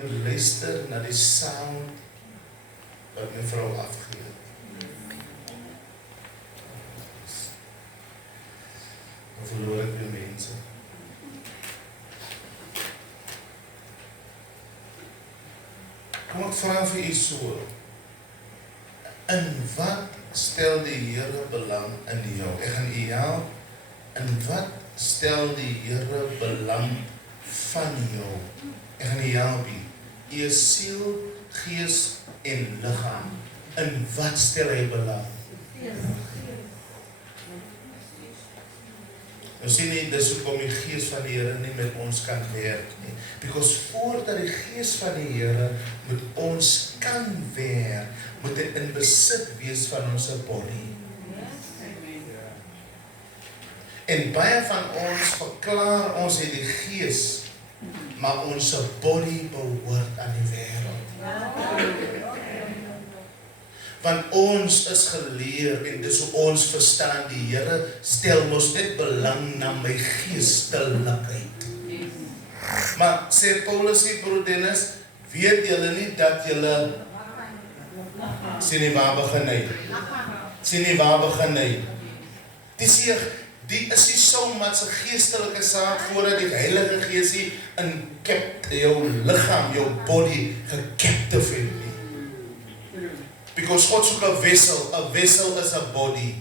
Luister na die sound wat my vrou afgee. Dan verloor ek weer mense. Kom ek vra vir u so, in wat stel die Here belang in jou? Ek gaan u help. In wat stel die Here belang van jou? Ek gaan u help. U siel, gees en liggaam. In wat stel hy belang? Nou sien jy, dis hoekom die gees van die Here nie met ons kan werk nie. Because voordat die gees van die Here met ons kan werk, moet hy in besit wees van ons body. En baie van ons verklaar ons het die gees, maar ons body behoort aan die wêreld. Want ons is geleer en dis hoe ons verstaan die Here stel mos net belang na my geestelikheid. Maar sê Paulus sê broer Dennis, weet julle nie dat julle sien nie waar begin hy? Sien nie waar begin hy? Die sê die is nie somat se geestelike saak voordat die Heilige Gees in jou liggaam, jou body gecaptive het. Because God soek 'n vessel is 'n body.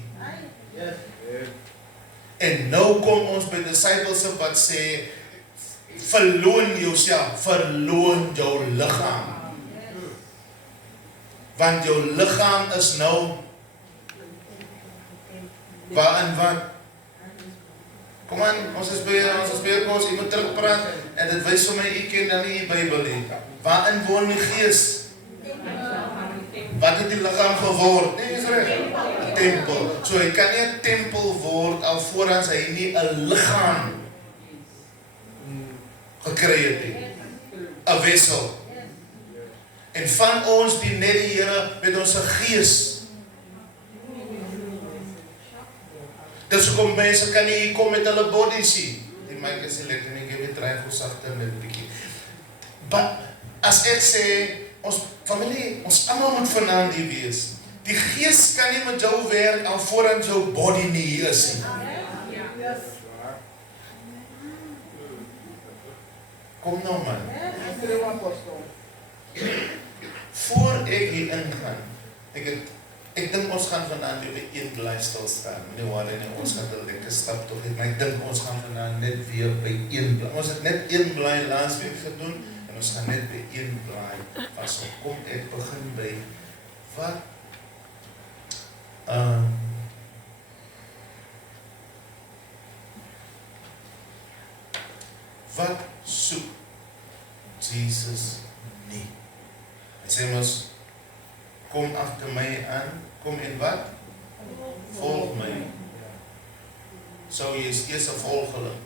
En nou kom ons by disciples wat sê, verloon jouself, verloon jou liggaam. Want jou liggaam is nou, waarin wat? Kom aan, ons is by ons, jy moet terugpraat, en dit wys vir my, jy ken dan nie die Bybel nie. Waarin woon die gees? Wat het die liggaam geword? Nee, is reg. 'n Tempel. So hy kan nie 'n tempel word alvorens hy nie 'n liggaam gekry het nie. 'n Wissel. En van ons die net die Here met ons gees. Dis hoekom mense kan nie kom met hulle body sien. Die mic is lekker en ek het try vir sagter net 'n bietjie. Maar as ek sê ons familie, ons almal moet vanaand hier wees. Die gees kan nie met jou werk alvorens jou body nie hier is nie. Kom nou man. Voor ek hier ingaan, ek dink ons gaan vanaand weer by een blaai stil staan. Nee, ons gaan 'n lekker stap tog hê, maar ek dink ons gaan vanaand net weer by een blaai. Ons het net een blaai laasweek gedoen. Ons gaan net by een blaai vas. Kom ek begin by wat wat soek Jesus nie? Hy sê mos, kom agter my aan, kom en wat? Volg my. So jy is eers 'n volgeling.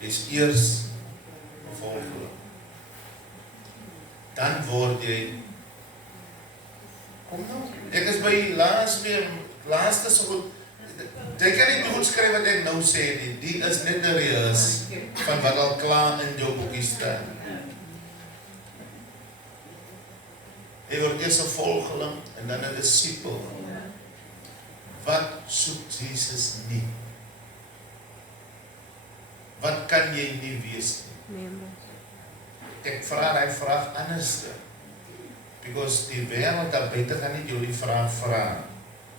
Jy is eers volgeling. Dan word jy, kom nou, ek is by laaste so goed, jy kan nie goed skryf wat ek nou sê nie, die is net 'n reus van wat al klaar in jou boekie staan. Jy word eers 'n volgeling en dan 'n disipel. Wat soek Jesus nie? Wat kan jy nie wees nie? Ek vra die vraag anders. Because die wêreld daar buite gaan nie jou die vraag vra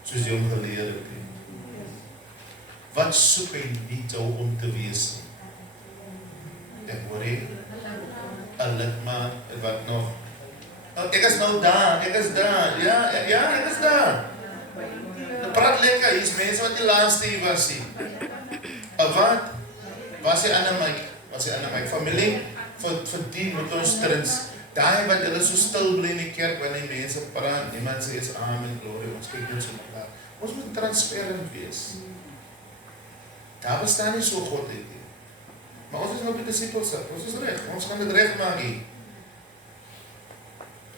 soos jy hom geleer het. Wat soek hy nie jou om te wees nie? Ek hoor jy, 'n lidmaat, wat nog? Ek is nou daar, ek is daar, ja, ek is daar. Praat lekker, hier is mense wat die laaste hier was nie. Wat? Was die ander my familie? Vir die moet ons trins. Daai wat hulle so stil bly in die kerk wanneer mense praat, niemand sê is amen, glorie, ons kyk net so mekaar. Ons moet transparant wees. Daar bestaan nie so God het nie. Maar ons is nou die disciples, ons is reg, ons gaan dit reg maak hier.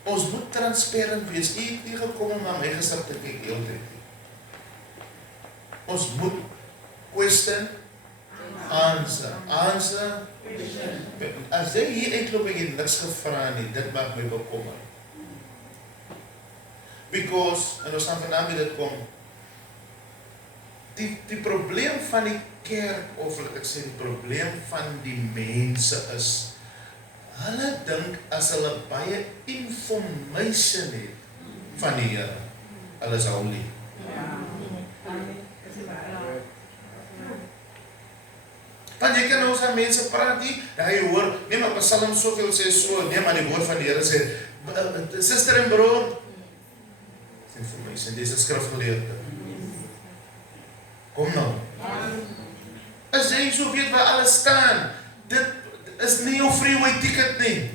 Ons moet transparant wees. Ek het nie gekom om na my gesig te kyk heeltyd nie. Ons moet question, answer, As jy hier uitloop en jy niks gevra nie, dit maak my bekommer. Because, en ons gaan vanavond met dit kom, die probleem van die kerk, of laat ek sê, die probleem van die mense is, hulle dink as hulle baie information het van die Here, hulle is holy. Want jy kan nou as mense praat nie, dan jy hoor, nee maar Psalm soveel sê so, nee maar die woord van die Here sê, sister en broer, information, dis 'n skrifgeleerde. Kom nou. As jy so weet waar alles staan, dit is nie jou freeway ticket nie.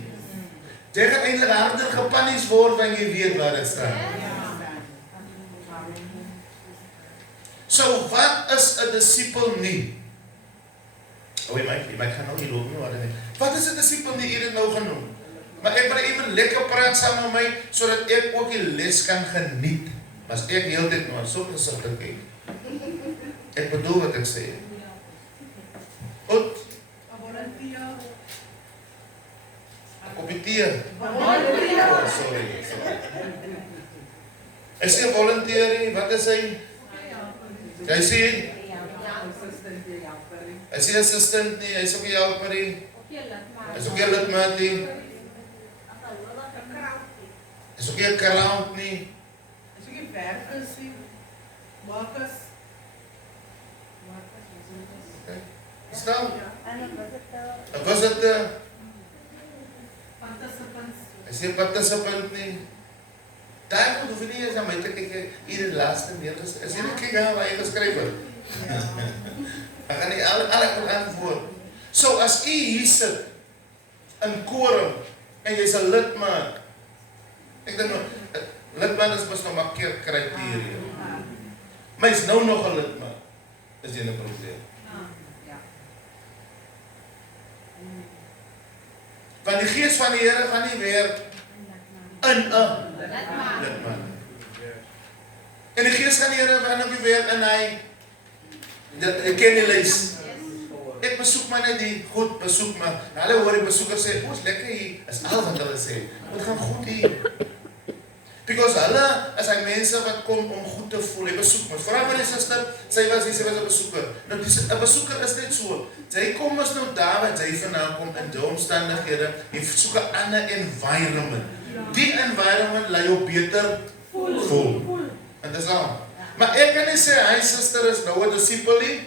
Jy gaan eintlik harder gepunish word wanneer jy weet waar dit staan. So, wat is 'n disipel nie? Oh, jy gaan nou nie loop nie, wat is 'n disipel nie, hier het nou genoem? Maar ek wil even lekker praat saam met my, sodat ek ook die les kan geniet. Maar as ek heel dit nou, so gesig te kyk. Ek bedoel wat ek sê. Goed. Volunteer. Oh, sorry. Ek sê volunteer, wat is hy? Jy sê? Hy sê assistant nie, hy is ook nie helper nie. Hy is ook nie lidmaat nie. Hy is ook nie 'n krant nie. Hy is ook nie werkers nie. Makers. Stel. En was dit Participants. hy sê participant nie. Daar moet hoef nie eens aan my te kyk, hier die laaste neerges, as jy nie kyk aan waar jy geskryf het. Ek gaan nie alle kon antwoord. So as jy hier sit, in korum, en jy is 'n lidmaat, ek dink nou, lidmaat is nog maar kriteria. Maar is nou nog 'n lidmaat, is jy 'n probleem. Want die gees van die Here gaan nie werk in 'n lidmaat. En die gees van die Here gaan ook nie werk in hy, ek ken die lys. Ek besoek maar net die goed, besoek maar. En hulle hoor die besoeker sê, ons lekker hier, is al wat hulle sê. Wat gaan goed hier? Because hulle, as hy mense wat kom om goed te voel, hy besoek maar. Vooral met die sister, sy was 'n besoeker. Nou, 'n besoeker is net so. Sy kom as nou daar wat sy vandaan kom in die omstandighede, jy soek 'n ander environment. Die environment laat jou beter voel. En dis al. Maar ek kan nie sê, hy sister is nou 'n disipel nie.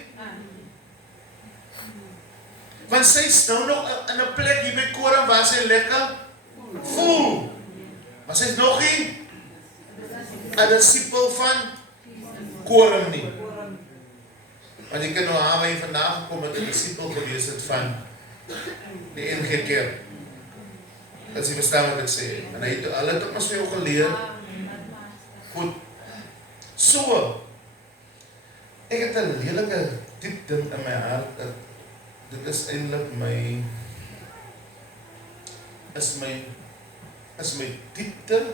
Want sy is nou nog in 'n plek hier by korum waar sy lekker voel. Maar sy is nog nie 'n disipel van korum nie. Want jy kan nou aan waar jy vandag gekom het, 'n disipel gewees het van die NG Kerk. As jy verstaan wat ek sê. En hy het ook maar vir jou geleer. Goed. So, ek het 'n lelike diep ding in my hart, dit is eintlik is my diepte,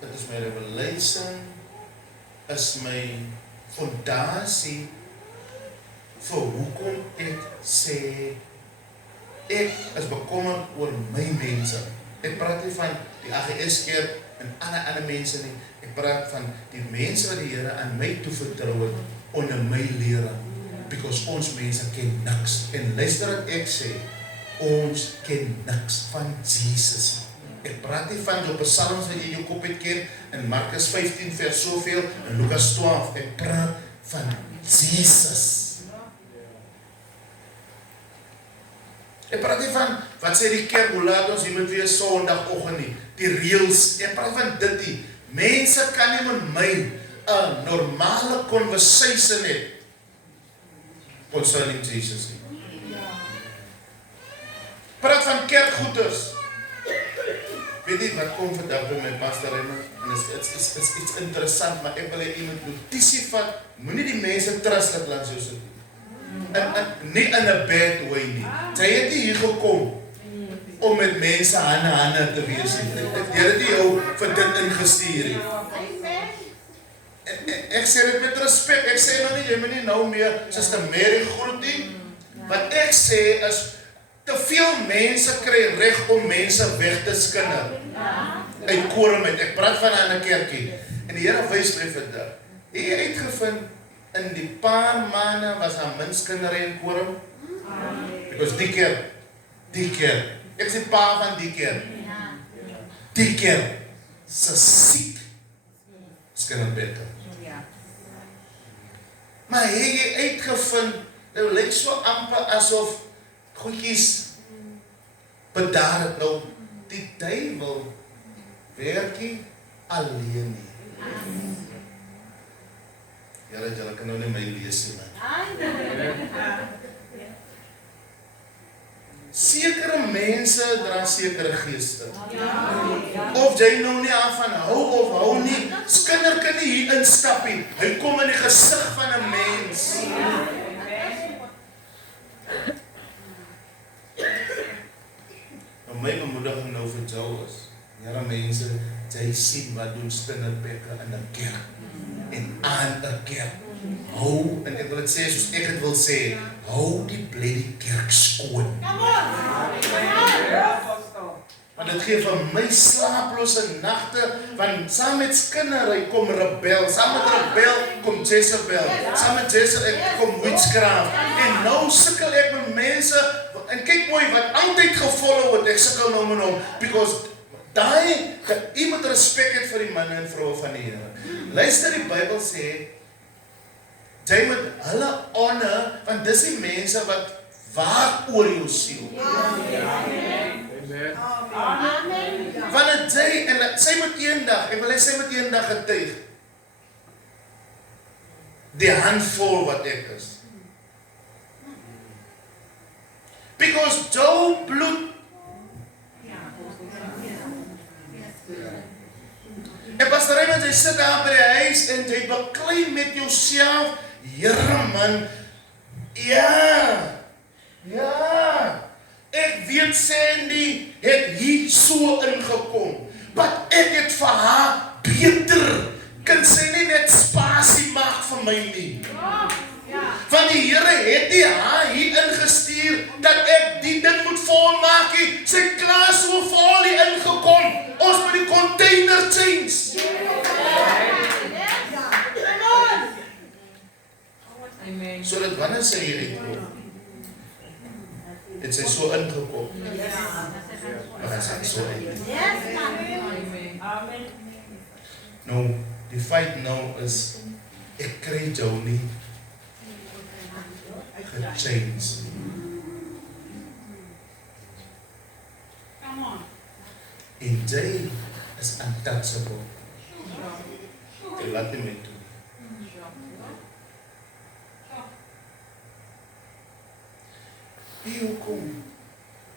dit is my revelation, is my fondasie vir hoekom ek sê ek is bekommerd oor my mense. Ek praat nie van die AGS Kerk en ander mense nie. Ek praat van die mense wat die Here aan my toevertrou het onder my lere. Because ons mense ken niks. En luister wat ek sê, ons ken niks van Jesus. Ek praat nie van jou psalms wat jy in jou kop het ken, in Markus 15 vers soveel, en Lukas 12. Ek praat van Jesus. Ek praat nie van, wat sê die kerk, hoe laat ons, jy moet weer Sondagoggend nie, die reels, ek praat van dit nie. Mense kan nie met my 'n normale conversation hê concerning Jesus nie. Praat van kerkgoeders. Weet jy wat kom vandag by my pastor en dit is iets interessant, maar ek wil hê iemand notisie vat, moenie die mense trust dat langs jou sit. Nie in 'n bad way nie. Jy het nie hier gekom om met mense hande te wees nie. Jy het nie jou vir dit ingestuur nie. Ek sê dit met respek. Ek sê nou nie, jy moet nie nou meer Suster Mary groet nie. Wat ek sê is, te veel mense kry reg om mense weg te skinder. Uit korum uit. Ek praat van 'n ander kerkie. En die Here wys my vandag. Het jy uitgevind in die paar maande was daar min skindery in korum? Because die keer, ek sê pa van die keer, se siek skinderbedde. Maar het jy uitgevind, nou lyk so amper asof goedjies bedaar het nou, die duiwel werk nie alleen nie. Julle kan nou nie my lees nie, man. Sekere mense dra sekere geeste. Of jy nou nie af van hou of hou nie, skinder kan nie hier instap nie. Hy kom in die gesig van 'n mens. My bemoediging nou vir jou is, jare mense, jy sien wat doen skinderbekke in 'n kerk en aan 'n kerk. Hou, en ek wil dit sê soos ek het wil sê, hou die bloody kerk skoon. Want dit gee vir my slaaplose nagte, want saam met skindery kom rebel, saam met rebel kom Jezebel, saam met Jezebel kom witchcraft. En nou sukkel ek met mense, en kyk mooi wat altyd gevolg het, ek sukkel nou met hom, because daai, jy moet respek het vir die manne en vroue van die Here. Luister, die Bybel sê, jy moet hulle honor, want dis die mense wat waak oor jou siel. Want jy, en sy moet eendag, ek wil hê sy moet eendag getuig, die handvol wat ek is. Because jou bloed, en Pastor Raymond, jy sit daar by die huis en jy beklei met jouself, Here man, ja, ek weet Sandy het hier so ingekom, but ek het vir haar beter, kan sy nie net spasie maak vir my nie. Want die Here het nie haar hier ingestuur, dat ek die ding moet volmaak nie, sy klaar so vol hier ingekom, ons moet die container change. So dat wanneer sy hierdie kom, het sy so ingekom, maar sy so uit. Nou, die feit nou is, ek kry jou nie gechange. En jy is untouchable. Jy laat nie my toe. Wie hoekom?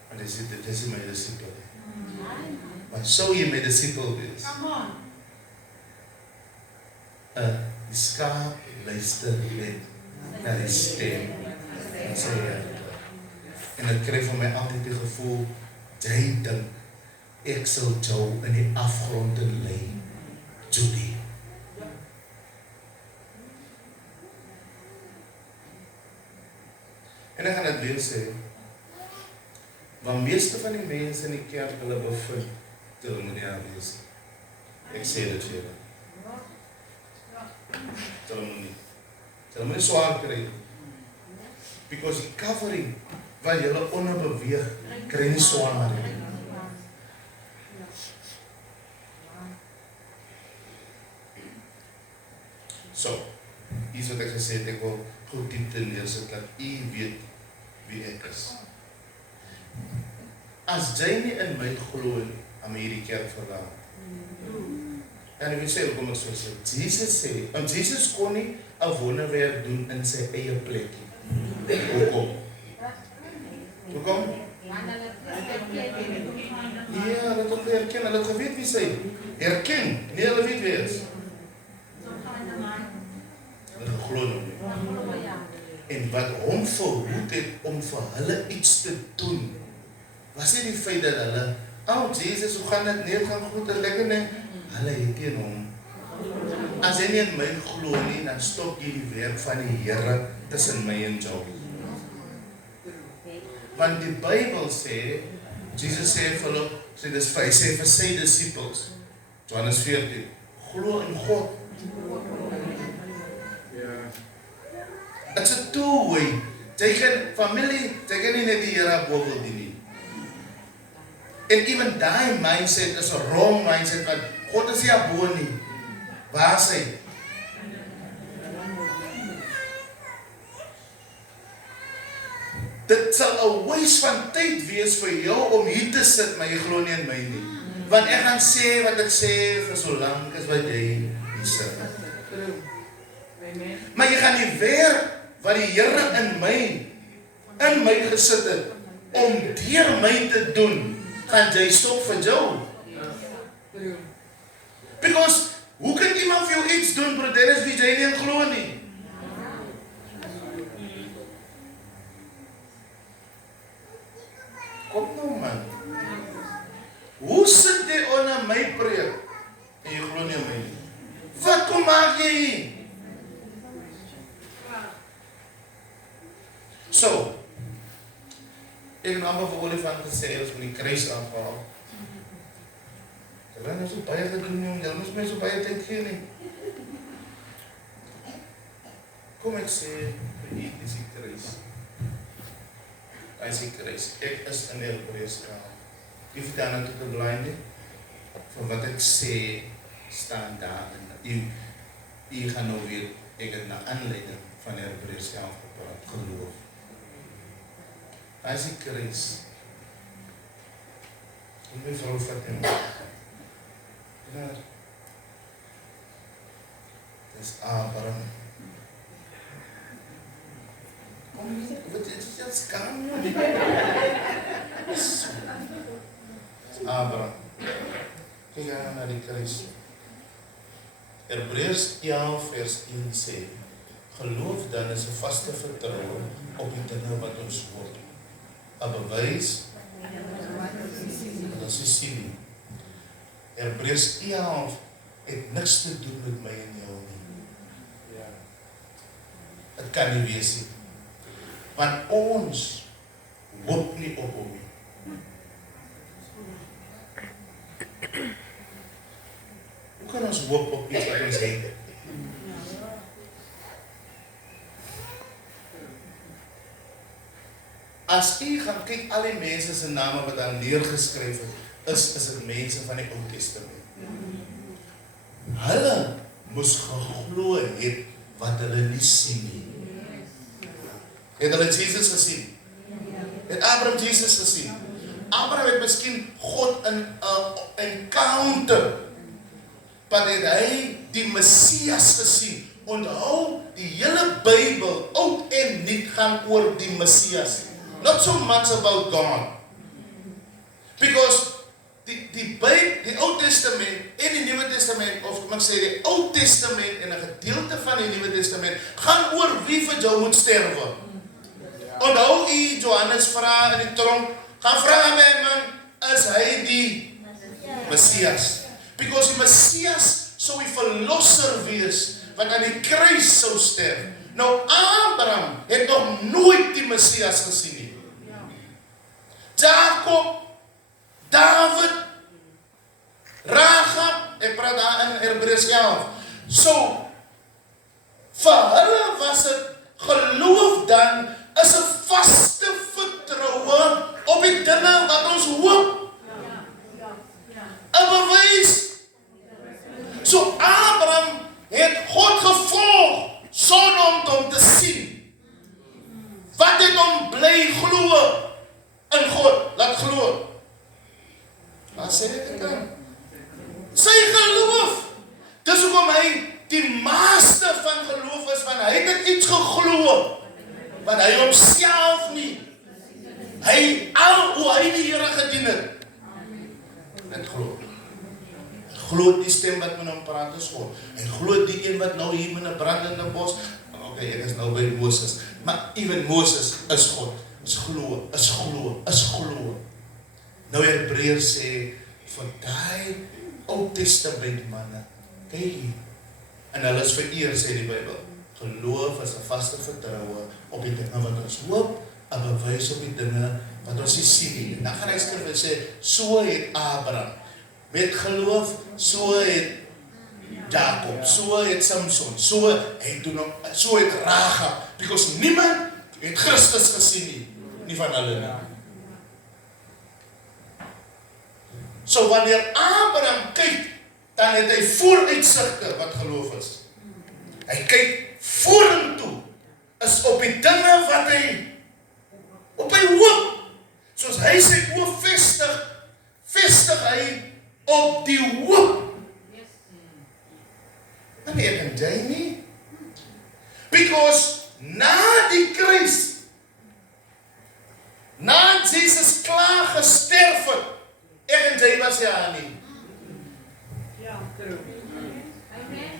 Want dit is my disciple. Want sou jy my disciple wees? Die skaap luister net na die stem van sy Here. En ek kry van my altyd die gevoel, jy dink, ek sal jou in die afgrond lei, Judy. En ek gaan dit weer sê, want meeste van die mense in die kerk hulle bevind, hulle moet nie aanwees. Ek sê dit vir julle. Hulle moet nie swaar kry. Because die covering, wat julle onderbeweeg, kry nie swaar. So, hier is wat ek gesê het, ek wil goed diepte neersit, dat u weet wie ek is. As jy nie in my glo nie, aan my hierdie kerk verlaat. En ek wil sê, kom ek so sê, Jesus sê, want Jesus kon nie 'n wonderwerk doen in sy eie plekkie. Hoekom? Hoekom? Ja, hulle het hom herken, hulle het geweet wie sy herken, nie hulle weet wie is. Hulle geglo hom nie. En wat hom verhoed het om vir hulle iets te doen, was nie die feit dat hulle, Jesus, hoe gaan dit nie, gaan goed en lekker nie, hulle het teen hom. As jy nie in my glo nie, dan stop jy die werk van die Here tussen my en jou. Want die Bybel sê, Jesus sê vir hulle, hy sê vir sy disciples, Johannes 14, glo in God. It's a two-way. Jy kan familie, jy kan nie net die Here bo wil dien nie. En even die mindset is 'n wrong mindset, want God is nie abo nie. Waar is hy? Dit sal 'n waste van tyd wees vir jou om hier te sit, maar jy glo nie in my nie. Want ek gaan sê wat ek sê vir so lank as wat jy hier sit. Maar jy gaan nie weer wat die Here in my gesit het, om deur my te doen, gaan jy stop vir jou. Because, hoe kan iemand vir jou iets doen, broeder, as wie jy nie in glo nie? Kom nou man. Hoe sit jy onder my preek, en jy glo nie in my nie? Wat kom maak jy hier? So, ek het allemaal vir olifant gesê, ons moet die kruis aangehaal. Jy het so baie gedoen, jong, jy moes my so baie tyd gee nie. Kom ek sê, hier is die kruis. Hy is die kruis. Ek is in die Hebreërskaal. Jy hoef daarna te bly nie. Van wat ek sê, staan daar. Jy gaan nou weer, ek het na aanleiding van die Hebreërskaal gepraat, geloof. Hy is die kruis. Kom my vrou vat in. Klaar. Dis Abraham. Kom hier, wat is dit skam? Dis Abraham. Kyk na die kruis. Hebreërs 11 vers 1 sê, geloof dan is 'n vaste vertroue op die dinge wat ons hoop. 'n bewys dat ons sien nie. Hebreërs 11 het niks te doen met my en jou nie. Het kan nie wees nie. Want ons hoop nie op hom nie. Hoe kan ons hoop op iets wat ons het? As jy gaan kyk, al die mense se name wat daar neergeskryf het, is dit mense van die Ou Testament. Hulle moes geglo het wat hulle nie sien nie. Het hulle Jesus gesien? Het Abraham Jesus gesien? Abraham het miskien God in 'n encounter, maar het hy die Messias gesien. Onthou, die hele Bybel, oud en nuut, gaan oor die Messias. Not so much about God. Because die Oud Testament en die Nuwe Testament, of kom ek sê die Oud Testament en 'n gedeelte van die Nuwe Testament, gaan oor wie vir jou moet sterwe. Onthou jy Johannes vra in die tronk, gaan vra my man, is hy die Messias? Because die Messias sou die verlosser wees, wat aan die kruis sou sterf. Nou Abraham het nog nooit die Messias gesien nie. Jacob, David, Rahab, ek praat daar in Hebreërs 11. So, vir hulle was het geloof dan, is 'n vaste vertroue op die dinge wat ons hoop. 'n bewys. So Abraham het God gevolg, sonder om te sien. Wat het hom bly glo in God, laat glo. Wat sê dit dan? Sy geloof. Dis hoekom hy die meester van geloof is, want hy het iets geglo, want hy homself nie. Hy hoe hy die Here gedien het. Net glo. Glo die stem wat met hom praat is God. Hy glo die een wat nou hier in 'n brandende bos. Okay, ek is nou by Moses. Maar even Moses is God. Is glo, is glo, is glo. Nou Hebreërs sê, vir die Ou Testament manne, kyk hier. En hulle is vereer, sê die Bybel. Geloof is 'n vaste vertroue op die dinge wat ons hoop, 'n bewys op die dinge wat ons nie sien nie. En dan gaan hy skryf en sê, so het Abraham, met geloof, so het Jacob, so het Samson, so het Rahab, because niemand het Christus gesien nie van hulle nie. So wanneer Abraham kyk, dan het hy vooruitsigte wat geloof is. Hy kyk vorentoe, is op die dinge wat hy hoop. Soos hy sy oog vestig hy op die hoop. En ek en jy nie. Because na die kruis, na Jesus klaar gesterf het, ek en jy was ja nie.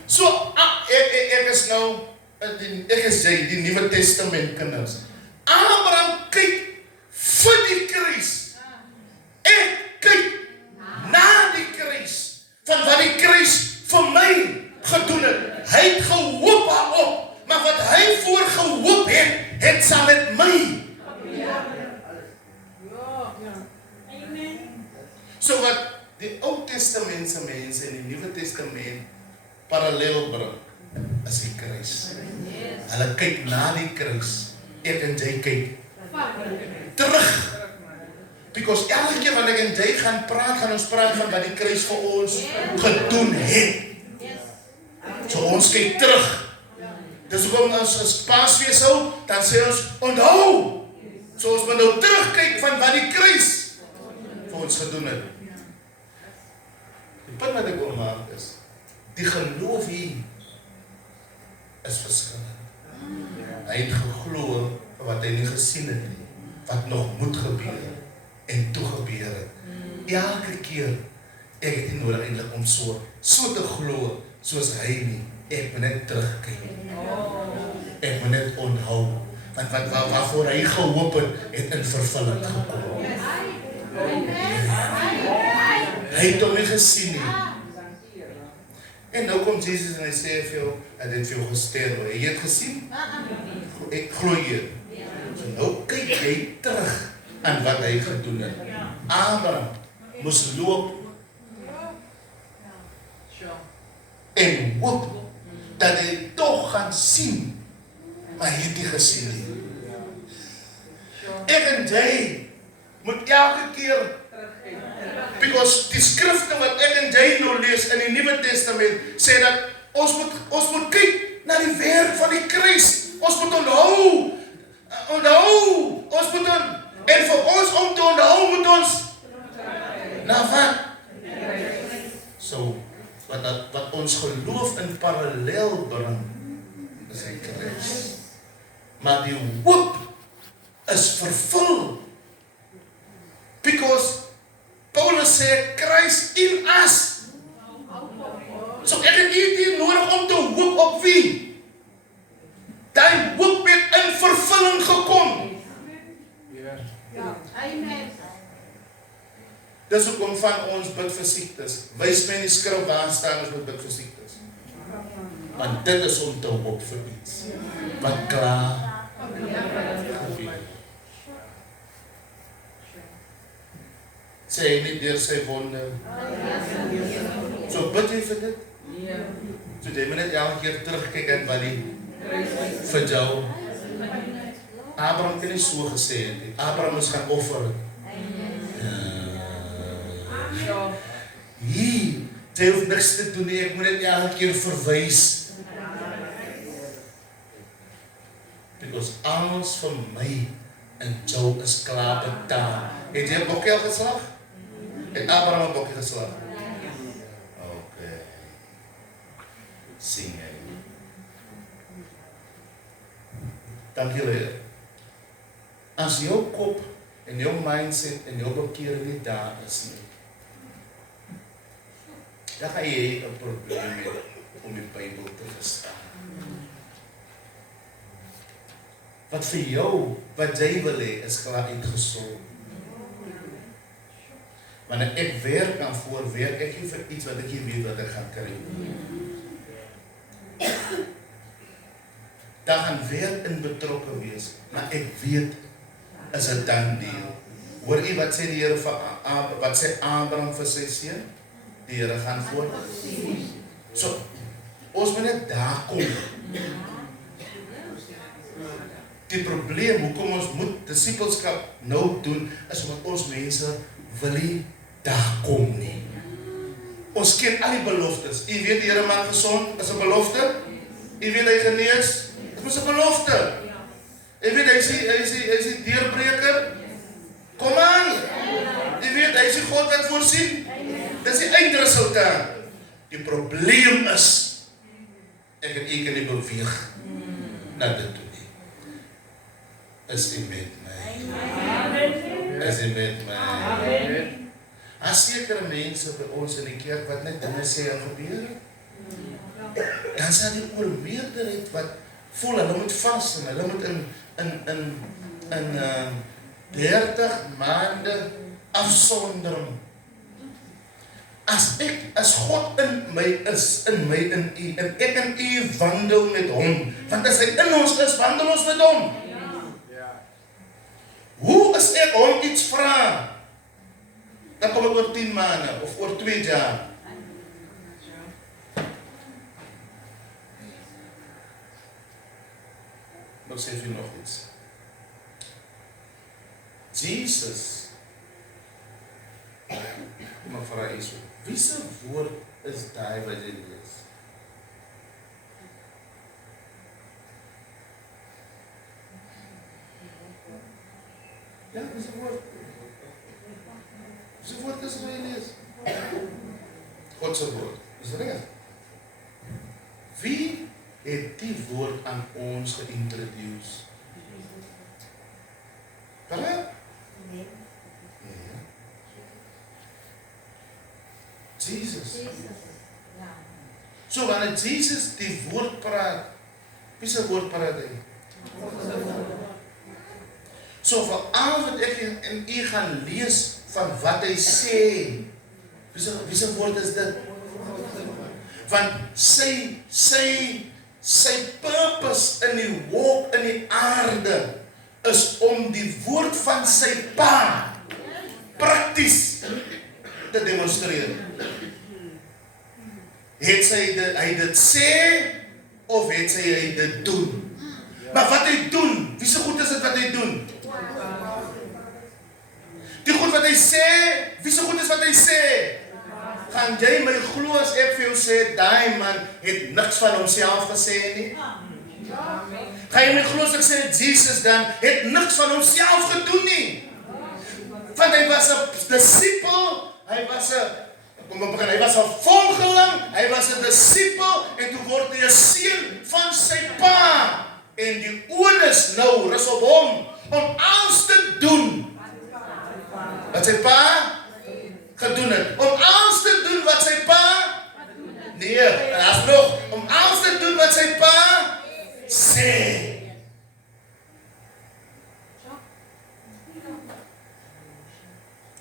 So, ek is nou, ek is jy, die Nuwe Testament kinders. Abraham kyk vir die kruis. Ek kyk na die kruis. Van wat die kruis vir my gedoen het. Hy het gehoop daarop. Maar wat hy voor gehoop het saam met my. So wat die Ou Testamentse mense en die Nuwe Testament parallel bring, is die kruis. Hulle kyk na die kruis. Ek en jy kyk terug. Because elke keer wanneer ek en jy gaan ons praat van wat die kruis vir ons gedoen het. So ons kyk terug. Dis hoekom ons as Paasfees hou, dan sê ons, onthou. So ons moet nou terugkyk van wat die kruis vir ons gedoen het. Die punt wat ek wil maak is, die geloof hier is verskillend. Hy het geglo wat hy nie gesien het nie, wat nog moet gebeur en toe gebeur het. Elke keer, ek het nie nodig eintlik om so te glo soos hy nie. Ek moet net terugkyk. Ek moet net onthou, want waarvoor hy gehoop het in vervulling gekom. Hy het hom nie gesien nie. En nou kom Jesus en hy sê vir jou, hy het vir jou gesterf. Jy het gesien? Ek glo jy. So nou kyk jy terug aan wat hy gedoen het. Abraham moes loop en hoop dat hy toch gaan sien, maar hy het nie gesien nie. Ek en jy moet elke keer, because die skrifte wat ek en jy nou lees in die Nuwe Testament, sê dat ons moet kyk na die werk van die kruis. Ons moet onthou, ons moet en vir ons om te onthou moet ons na wat? So, wat ons geloof in parallel bring, is die kruis. Maar die hoop is vervul. Because Paulus sê, kruis in us. So ek het nie nodig om te hoop op wie? Die hoop het in vervulling gekom. Amen. Dis hoekom van ons bid vir siektes. Wys my in die skrif waar staan ons moet bid vir siektes. Want dit is om te hoop vir iets wat klaar gebeur. Sê hy nie deur sy wonde. So bid jy vir dit? So jy moet net elke keer terugkyk en wat die vir jou. Abraham het nie so gesê nie. Abraham moes gaan offer. Hier, jy hoef niks te doen nie, ek moet net elke keer verwys. Because alles vir my en jou is klaar betaal. Het jy 'n bokkie al geslag? Het Abraham 'n bokkie geslag? Okay. Sing hy. Dankie Here. As jou kop en jou mindset en jou bekering nie daar is nie, dan gaan jy 'n probleem hê om die Bybel te verstaan. Wat vir jou, wat jy wil hê, is klaar uitgesorg. Wanneer ek werk aan voor, werk ek nie vir iets wat ek nie weet wat ek gaan kry. Daar gaan werk in betrokke wees, maar ek weet, is 'n dan deel. Hoor jy wat sê die Here vir wat sê Abraham vir sy seun? Die Here gaan voor. So, ons moet net daar kom. Die probleem, hoekom ons moet disipelskap nou doen, is omdat ons mense wil nie daar kom nie. Ons ken al die beloftes. U weet die Here maak gesond, is 'n belofte. U weet hy genees, is 'n belofte. U weet hy is die deurbreker. Kom aan. U weet hy is die God wat voorsien. Dis die eindresultaat. Die probleem is, ek en u kan nie beweeg na dit toe nie. Is u met my? Is u met my? As sekere mense by ons in die kerk wat net dinge sê en gebeur, dan sal die oormeerderheid wat voel hulle moet vas en hulle moet in 30 maande afsondering. As God in my is, in u, en ek en u wandel met hom, want as hy in ons is, wandel ons met hom. Hoe as ek hom iets vra? Dan kom ek oor 10 maande, of oor 2 jaar. Nou sê vir nog iets. Jesus, maar vra jy so, wie se woord is daai wat jy lees? Ja, wie se woord? Wie se woord is wat jy lees? God se woord, is reg. Wie het die woord aan ons geïntroduce? Correct? Nee. Jesus. So wanneer Jesus die woord praat, wie se woord praat hy? So vir al wat ek en u gaan lees van wat hy sê, wie se woord is dit? Want sy purpose in die walk in die aarde is om die woord van sy pa prakties te demonstreer. Het hy dit sê of het hy dit doen? Maar wat hy doen, wie se goed is dit wat hy doen? Die goed wat hy sê, wie se goed is wat hy sê? Gaan jy my glo as ek vir jou sê, daai man het niks van homself gesê nie? Gaan jy my glo as ek sê, Jesus dan het niks van homself gedoen nie? Want hy was 'n disipel, hy was 'n volgeling, hy was 'n disipel, en toe word hy 'n seun van sy pa. En die onus nou rus op hom, om alles te doen wat sy pa gedoen het. Om alles te doen wat sy pa, nee, as nog, om alles te doen wat sy pa sê.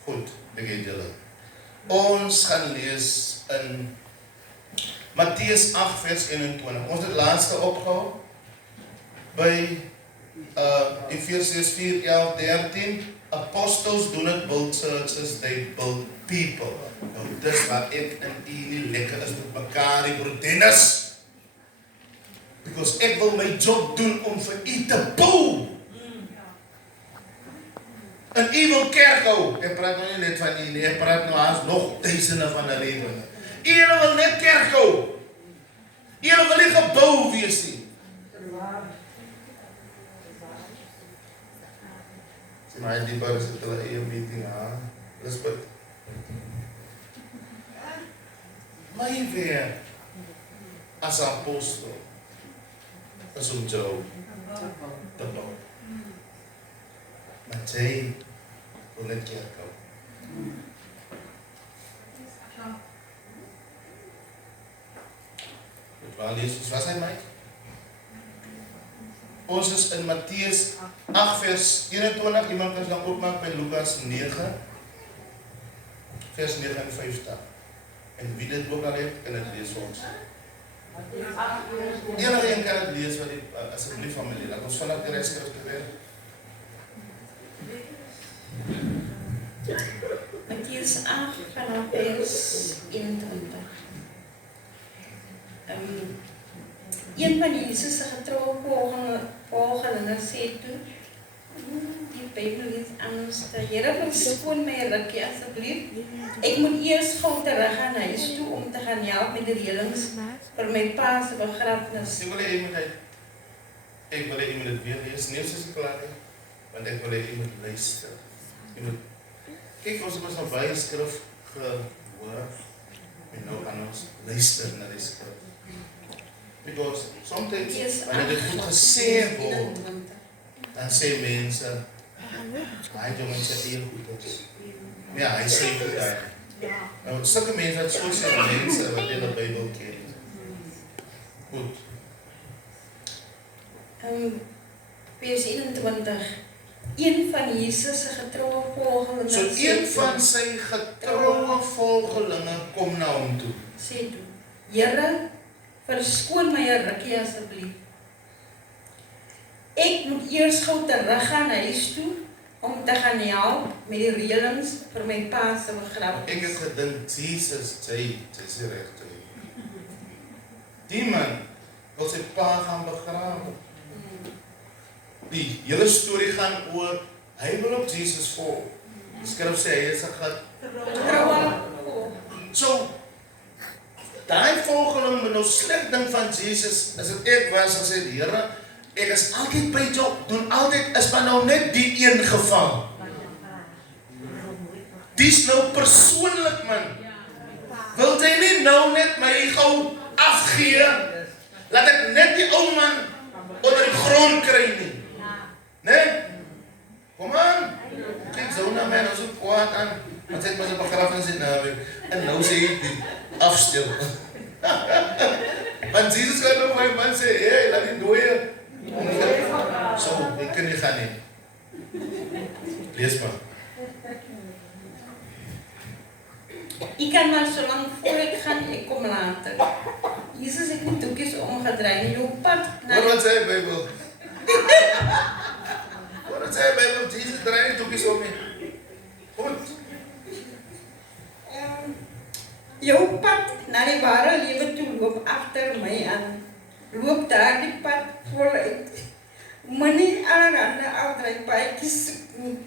Goed, begin julle. Ons gaan lees in Matteus 8 vers 21. Ons het laaste opgehou by Efesiërs 4, 11, 13. Apostles do not build churches, they build people. Nou, dis waar ek en u nie lekker is met mekaar, die broer Dennis. Because ek wil my job doen om vir u te bou. En u wil kerk hou. Ek praat nou nie net van u nie, ek praat nou haast nog duisende van die lewende. U wil net kerk hou. U wil nie gebou wees nie. Maar die bar sit hulle eie meeting aan. Respect. My weer as apostel is om jou te bou. Maar jy wil net kerk hou. Waar lees ons? Wat sê my? Ons is in Matteus 8 vers 21, iemand kan dan opmaak by Lukas 9, vers 59. En wie dit ook al het, kan het lees vir ons. Enige een kan het lees, wat die, asseblief familie, laat ons vanaf die rest skrif te weer. Mattheus 8 vanaf vers 21. Een van Jesus se getroue volgelinge sê toe, die Bybel is anders, Here verskoon my rukkie asseblief. Ek moet eers gou terug gaan huis toe om te gaan help met die reëlings vir my pa se begrafnis. Ek wil hê jy moet dit weer lees, nie soos ek klaar het, want ek wil hê jy moet luister. Jy moet, kyk, ons het ons van baie skrif gehoor, en nou anders, luister na die skrif. Because sometimes, wanneer dit goed gesê word, dan sê mense, hy jongen sê heel goed is. Ja, hy sê goed daar. Nou, sulke mense het so sê mense wat in die Bybel ken. Goed. Vers 21. Een van Jesus se getroue volgelinge. So een van sy getroue volgelinge kom na hom toe. Sê toe, Here, verskoon my 'n rukkie asseblief. Ek moet eers gou terug gaan huis toe om te gaan help met die reëlings vir my pa se begrafnis. Ek het gedink, Jesus, sy sê regte. Die man wil sy pa gaan begrawe. Die hele storie gaan oor, hy wil op Jesus volg. Die skrif sê, hy is 'n getroue. So, daai volgeling met nou sleg ding van Jesus, as dit ek was, en sê, Here, ek is altyd by jou, doen altyd, is maar nou net die een geval. Dis nou persoonlik, man. Wil jy nie nou net my gou afgee, laat ek net die ou man onder die grond kry nie. Nee? Kom aan. Kijk zo naar mij, nou zo kwaad aan. Want zij heeft maar zo'n begrafenis in naam. En nou zeg ik die afstil. Want Jesus kan nog mijn man zeggen, hé, laat die dooien. Zo, ik kan niet gaan niet. Lees maar. Ik kan maar zo lang voor ik ga, ik kom later. Jezus heeft niet toekjes omgedraaid in jouw pad. Wat zei Bijbel? Wat zei Bijbel? Jesus draait niet toekjes om je. Goed. Jouw pad naar die ware leven toe loop achter mij aan. Loop daar die pad voluit. Maar niet allerhande afdraaipaadjes zoek nie.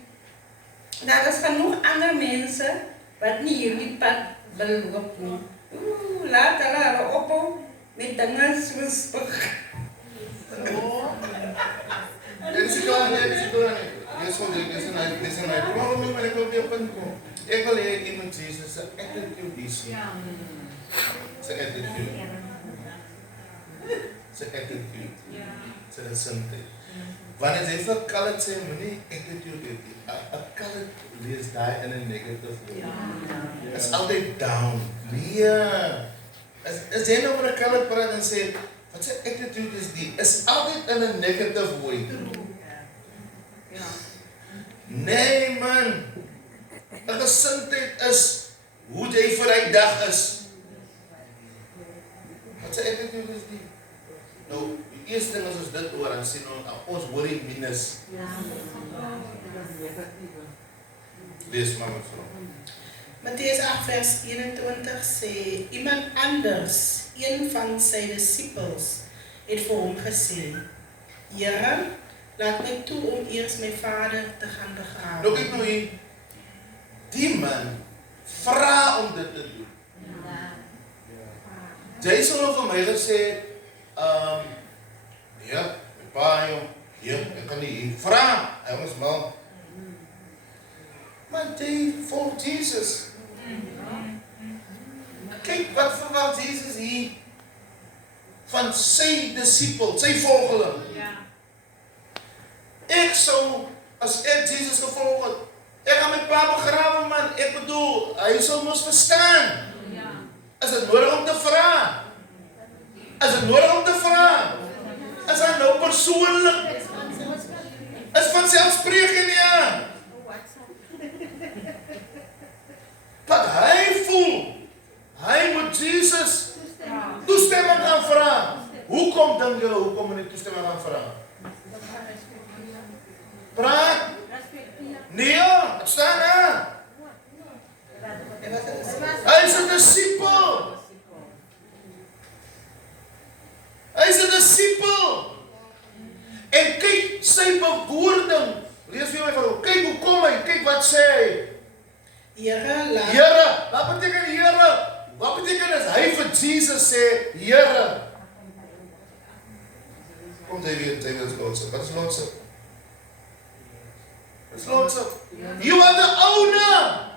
Daar is genoeg andere mensen wat niet hierdie pad wil loop nie. Laat hulle ophou met dinge soos Dit is klaar, dit is klaar. Dis een uit. Maar waarom ik wil weer op punt komen? Ik wil hê iemand Jesus se attitude is. Sy attitude. Sy attitude. Sy gesindheid. Wanneer jy vir colored sê, moenie attitude hê nie. 'n colored lees daai in 'n negative way. Is altyd down. Nee. As jy nou met 'n colored praat en sê, wat sy attitude is die? Is altyd in 'n negative way. Nee man. 'n gesindheid is hoe jy vir die dag is. Wat sy attitude is die? Nou, die eerste ding as ons dit oor en sien ons hoor die minus. Lees maar met vrou. Mattheus 8 vers 21 sê, iemand anders, een van sy disippels, het vir hom gesê, Here, laat my toe om eers my vader te gaan begrawe. Nou kyk nou hier, die man vra om dit te doen. Jy sal nou vir my gesê, ja, my pa, jong, ja, ek kan nie hier, vra, hy ons mal. Maar jy volg Jesus. Kyk, wat verwag Jesus hier van sy discipel, sy volgeling. Ek sou, as ek Jesus gevolg het, ek gaan my pa begrawe, man. Ek bedoel, hy sou mos verstaan. Is dit nodig om te vra? Is dit nodig om te vra? Is hy nou persoonlik? Is vanselfsprekend, ja. Wat hy voel, hy moet Jesus toestemming gaan vra. Hoekom dink jy, hoekom moet hy toestemming gaan vra? Praat? Nee, het staan daar. disciple. Hy's 'n disipel. En kyk sy bewoording. Lees vir my vrou. Kyk hoe kom hy. Kyk wat sê hy. Here, wat beteken Here? Wat beteken as hy vir Jesus sê, Here? Kom jy weer Lordship. Wat is Lordship? Wat is Lordship? You are the owner.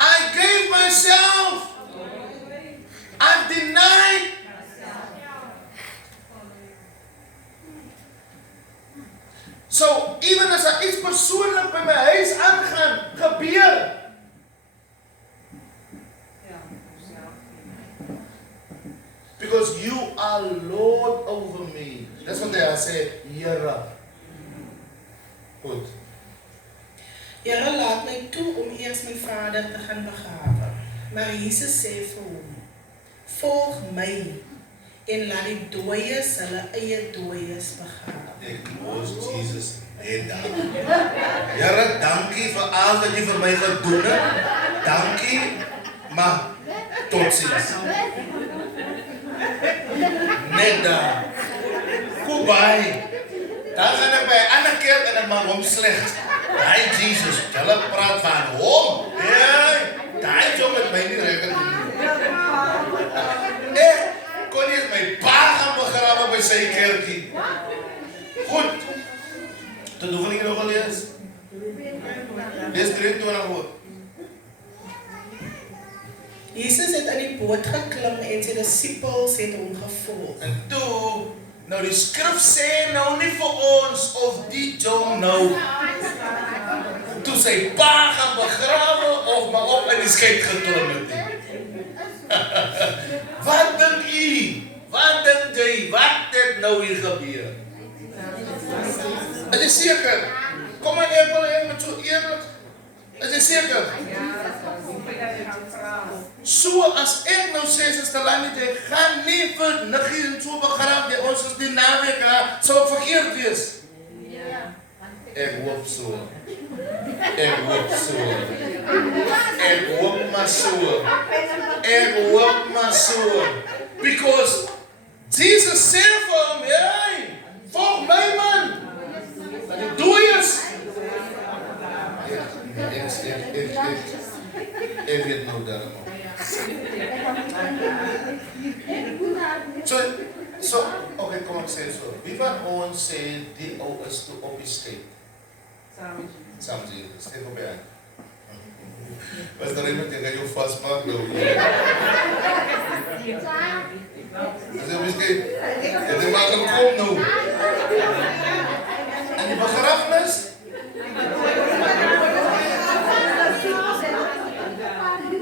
I gave myself. I've denied. So, even as daar iets persoonlik by my huis aangaan, gebeur. Because you are Lord over me. That's what they say, Here. Goed. Here, laat my toe om eers my vader te gaan begrawe. Maar Jesus sê vir hom, volg my en laat die dooies hulle eie dooies begrawe. Ek los Jesus net daar. Here, dankie vir alles wat jy vir my gedoen het. Dankie, maar totsiens. Net daar. Goodbye. Dan gaan ek by 'n ander kerk en ek maak hom sleg. Hy Jesus, hulle praat van hom. Nee, daai jou met my nie reken nie. Kon jy my pa gaan begrawe by sy kerkie? Goed. Tot hoeveel ek nog al lees? Lees 23 woord. Jesus het in die boot geklim en sy disippels het hom gevolg. En toe, nou die skrif sê nou nie vir ons of die John nou toe sy pa gaan begrawe of maar op in die skep geklim het nie. Wat dink u? Wat dink jy? Wat het nou hier gebeur? Is jy seker? Kom maar ek wil hê met so eerlik. Is jy seker? So as ek nou sê Suster Lani, jy gaan nie vir niggie en so begraaf nie, ons is die naweek, sou ek verkeerd wees? Ek hoop so. Ek hoop so. Ek hoop maar so. Ek hoop maar so. Because Jesus sê vir hom, hey, volg my man. Maar die dooies. Ek weet nou daarom. So, okay, kom ek sê so. Wie van ons sê die ou is toe op die skep? Saam Jesus. Steek op jy. Was daar iemand die jou vastmaak nou? As jy miskien, jy maak hem kom nou. En die begrafenis?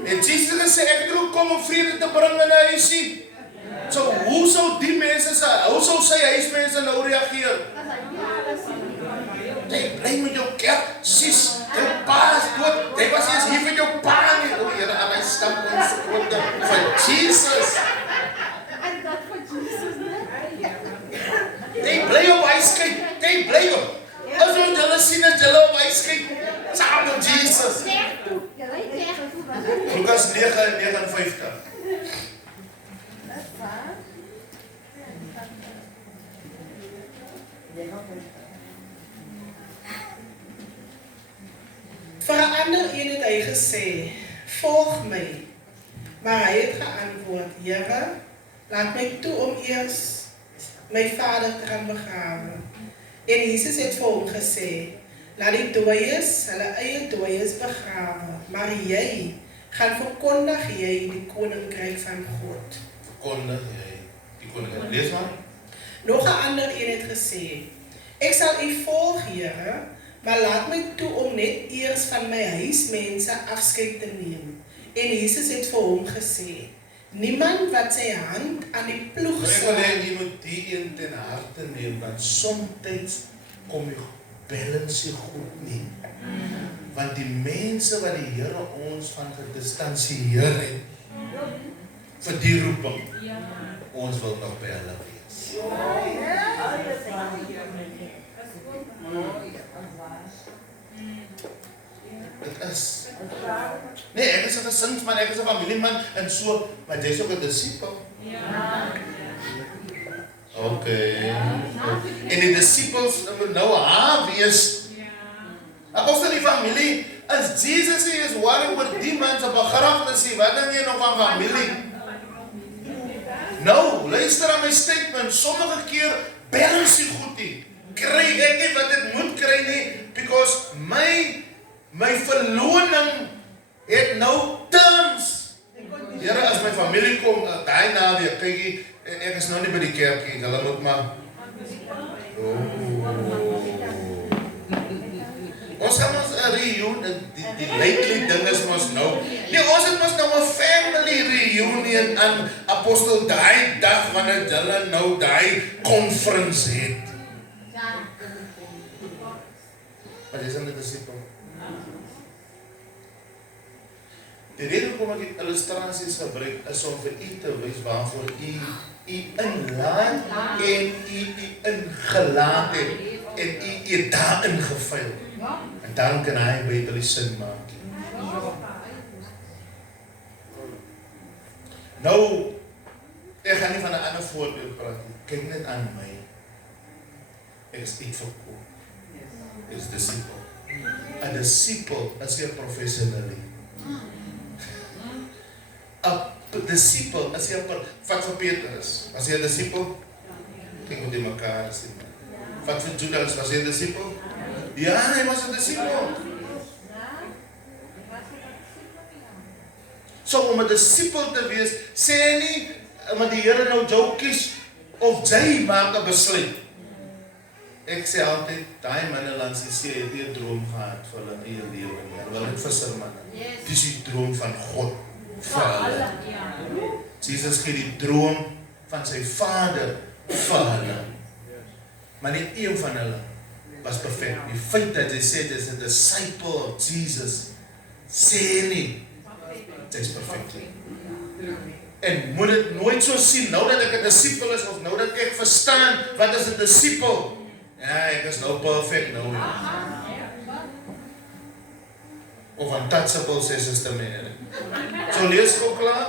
En Jesus gesê, ek het ook kom om vrede te bring in 'n huisie. So, hoe sou die mense hoe sou sy huismense nou reageer? Jy bly met jou kerk, sis, jou pa is dood, jy was eers hier vir jou pa nie. O, Here, aan my stamp ons konde van Jesus. Jy bly op huiskyk, jy bly op. As ons julle sien as julle op huiskyk, saam met Jesus. Lukas 9:59. Vir 'n ander een het hy gesê, volg my. Maar hy het geantwoord, Here, laat my toe om eers my vader te gaan begrawe. En Jesus het vir hom gesê, laat die dooies hulle eie dooies begrawe, maar jy gaan verkondig jy die koninkryk van God. Verkondig jy die koninkryk. Lees maar. Nog 'n ander een het gesê, ek sal u volg, Here, maar laat my toe om net eers van my huismense afskeid te neem. En Jesus het vir hom gesê, niemand wat sy hand aan die ploeg Ek sal. wil hê jy moet die een ten harte neem, want soms kom jy balans nie goed nie. Want die mense wat die Here ons van gedistansieer het, vir die roeping, ons wil nog by hulle wees. Dit is. Nee, ek is 'n gesinsman, ek is 'n familieman en so, maar jy is ook 'n disipel. Okay. En die disciples moet nou haar wees. Apostel die familie, as Jesus is worried with demons op 'n grafnis, wat dink jy nog van familie? Nou, luister aan my statement, sommige keer balance die goed nie. Kry ek nie wat ek moet kry nie, because my verloning het nou terms. Here, as my familie kom, daai naweek, kykie, ek is nou nie by die kerkie, hulle moet maar. Ons gaan ons 'n reunion, die lately ding is ons nou. Nee, ons het ons nou 'n family reunion aan Apostel daai dag wanneer hulle nou daai conference het. Maar dis 'n disipel. Die rede hoekom ek die illustrasies gebruik is om vir u te wys waarvoor u inlaat en u ingelaat het en u daarin gevuil. En dan kan hy by die sin maak. Nou, ek gaan nie van 'n ander voorbeeld praat nie. Kyk net aan my. Ek is uitverkoop. Ek is disipel. 'n Disipel is nie 'n professionele. 'n Disipel is nie 'n wat vir Petrus. Was hy 'n disipel? Kyk hoe die mekaar sien. Wat vir Judas, was hy 'n disipel? Ja, hy was 'n disipel. So om 'n disipel te wees, sê nie, maar die Here nou jou kies, of jy maak 'n besluit. Ek sê altyd, daai manne langs die see het 'n droom gehad vir hulle eie lewe. Hulle het vissermanne. Dis die droom van God vir hulle. Jesus gee die droom van sy Vader vir hulle. Maar nie een van hulle was perfek. Die feit dat hy sê dis 'n disciple of Jesus, sê nie dis perfek. En moet dit nooit so sien, nou dat ek 'n disipel is, of nou dat ek verstaan wat is 'n disipel. Ja, ek is nou perfek nou. Of untouchable, sê Suster Mary. So lees gou klaar.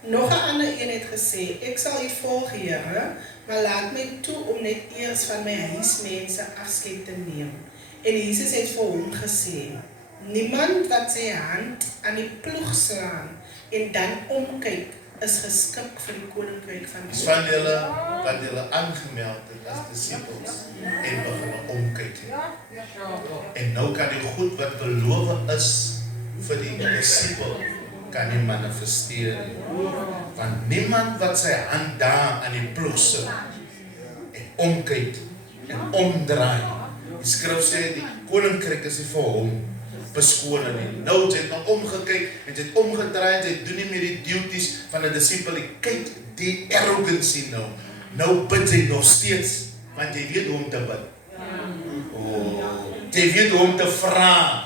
Nog 'n ander een het gesê, ek sal u volg, Here, maar laat my toe om net eers van my huismense afskeid te neem. En Jesus het vir hom gesê, niemand wat sy hand aan die ploeg slaan en dan omkyk, is geskik vir die koninkryk van Dis van julle wat julle aangemeld het as disciples en begin omkyk het. En nou kan die goed wat beloof is vir die disipel kan nie manifesteer nie. Want niemand wat sy hand daar aan die ploeg sit en omkyk en omdraai. Die skrif sê die koninkryk is nie vir hom beskoning nie. Nou, jy het nou omgekyk en jy het omgedraai en jy doen nie meer die duties van 'n disipel. Kyk die arrogancy nou. Nou bid jy nog steeds, want jy weet hoe om te bid. Jy weet hoe om te vra.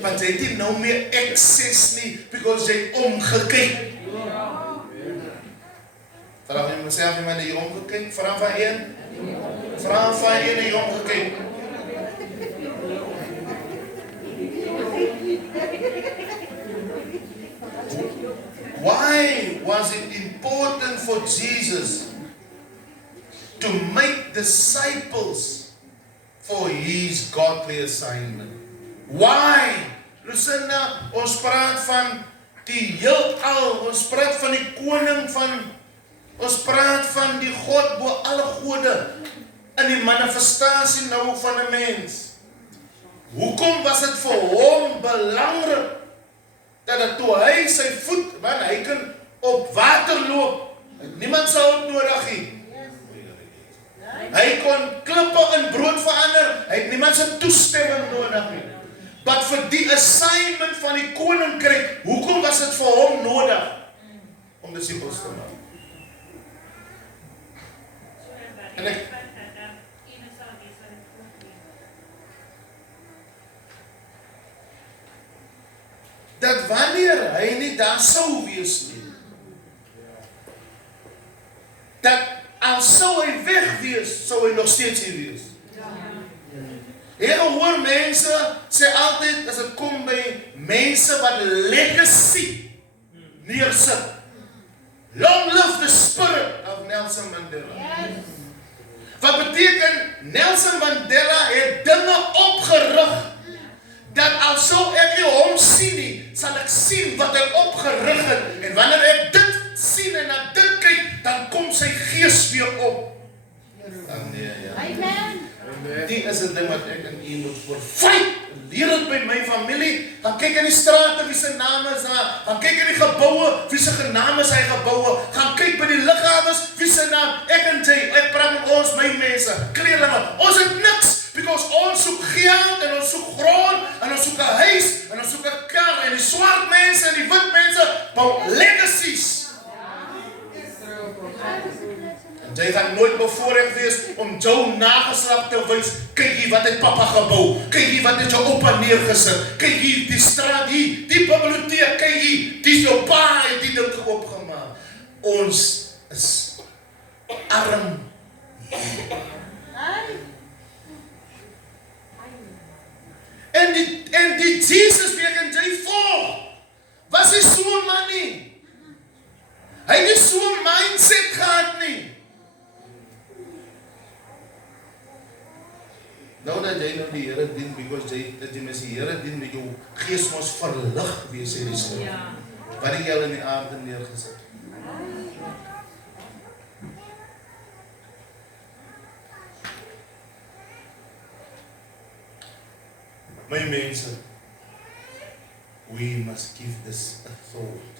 Want jy het nie nou meer access nie, because jy het omgekyk. Vra my myself, iemand die omgekyk, vra van een. Vra van een die omgekyk. Why was it important for Jesus to make disciples for his godly assignment? Why? Lucinda, ons praat van die heelal, ons praat van die koning van, ons praat van die God bo alle gode in die manifestasie nou van 'n mens. Hoekom was dit vir hom belangrik dat toe hy sy voet, want hy kan op water loop, niemand sal hom nodig hê. Hy kon klippe in brood verander, hy het niemand se toestemming nodig hê. Maar vir die assignment van die koninkryk, hoekom was dit vir hom nodig om disipels te maak? En ek dat wanneer hy nie daar sou wees nie, dat al sou hy weg wees, sou hy nog steeds hier wees. Jy gehoor mense sê altyd, as dit kom by mense wat legacy neersit. Long live the spirit of Nelson Mandela. Wat beteken, Nelson Mandela het dinge opgerig, dat al sou ek nie hom sien nie, sal ek sien wat hy opgerig het, en wanneer ek dit sien en na dit kyk, dan kom sy gees weer op. Nee, ja. Amen. Die is 'n ding wat ek in u moet voorvyt. Leer dit by my familie. Gaan kyk in die strate wie se name is daar. Gaan kyk in die geboue wie se name is hy geboue. Gaan kyk by die lughawens wie se naam. Ek en jy, ek praat met ons my mense, kleerlinge. Ons het niks because ons soek geld en ons soek grond en ons soek 'n huis en ons soek 'n kar en die swart mense en die wit mense bou legacies. Jy gaan nooit bevoorreg wees om jou nageslag te wys. Kyk hier wat het papa gebou. Kyk hier wat het jou oupa neergesit. Kyk hier die straat hier, die biblioteek. Kyk hier, dis jou pa het die ding opgemaak. Ons is arm. En die Jesus wie ek en jy volg, was hy so 'n man nie. Hy het nie so 'n mindset gehad nie. Nou dat jy nou die Here dien, because dat jy mens die Here dien, met jou gees mos verlig wees, sê die Skrif. Wat het jy in die aarde neergesit? My mense, we must give this a thought.